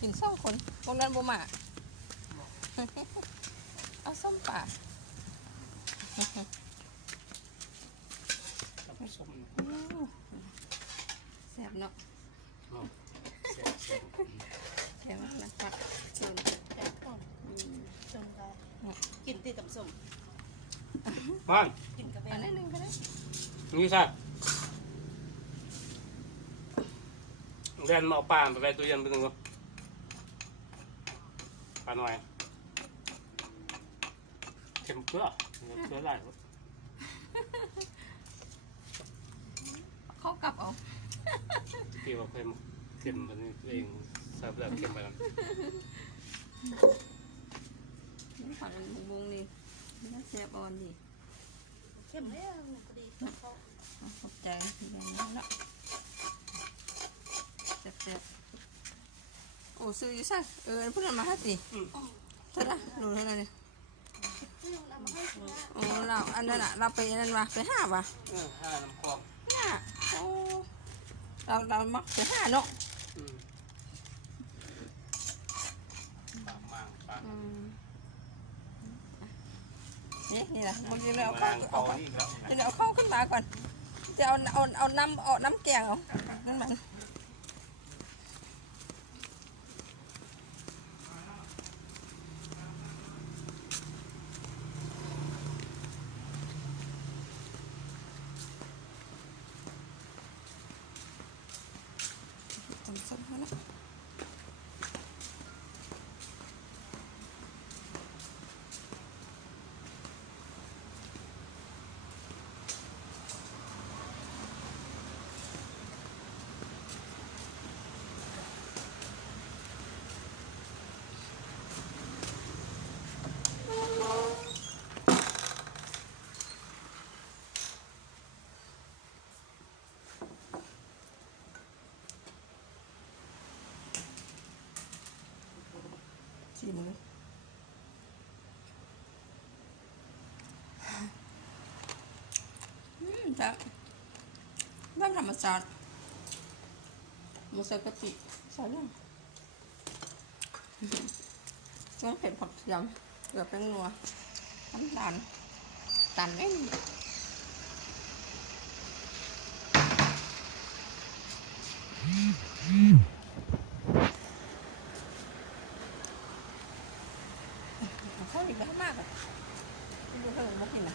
กิน2 คนพวกนั้นบ่มาเอาส้มป่าแซ่บเนาะแซ่บมากนะผัดส่วนแซ่บก่อนจนได้กินติดกับส้ม บ้าน กินกาแฟ อันนั้นนึงก็ได้ นี่ใช่เรียนมาเอาปลาไปตู้เย็นไปหนึ่งก็ปลาหน่อยเค็มเกลือได้ เขากลับเอา ที่ว่าเค็มแบบนี้เองใส่แบบเค็มไปแล้ว ผัดบุ้งนี่นี่แซ่บอ่อนดิ เข้มเลยพอดีเขา ขอบใจอย่างนี้เนาะแซ่บๆโอ้ซื้ออยู่ซะพูดมาให้สิเท่าไหร่ดูเท่าไหร่เนี่ยโอ้เราอันนั้นเราไปนั่นวะไป5 วะ 5 น้ำคลอง โอ้เรามักไป5 เนาะ ปลามั่งปลา นี่แหละบางทีเราเอา นาง เข้า เปานี่แล้ว จะเอาเข้าขึ้นมาก่อนจะเอาน้ำแกงเอานั่นมันทำส้มนะชิมเลยจ้ะน้ำธรรมชาติมุสกะปิใส่ยังน้ำเผ็ดผักยำเกลือแป้งนัวน้ำตาลตันเองเขาดีมากอ่ะดูเท่าไหร่ไม่กินนะ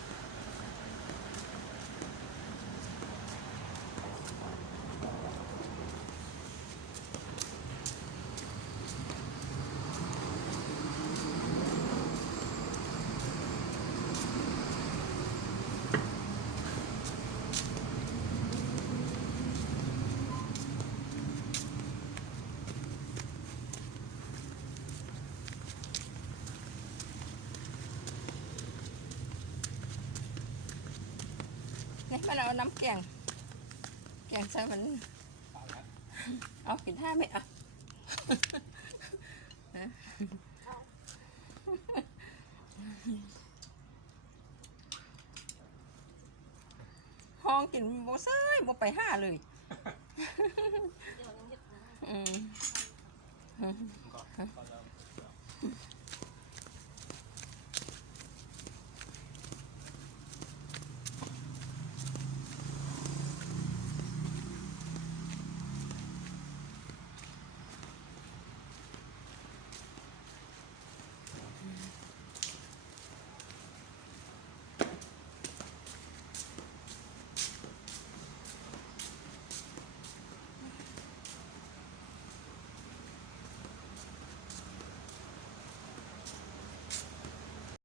นี่มันเอาน้ำแกงใส่มันเอากิน5 เม็ดอ่ะห้องกินโบเซ่โบไป5 เลย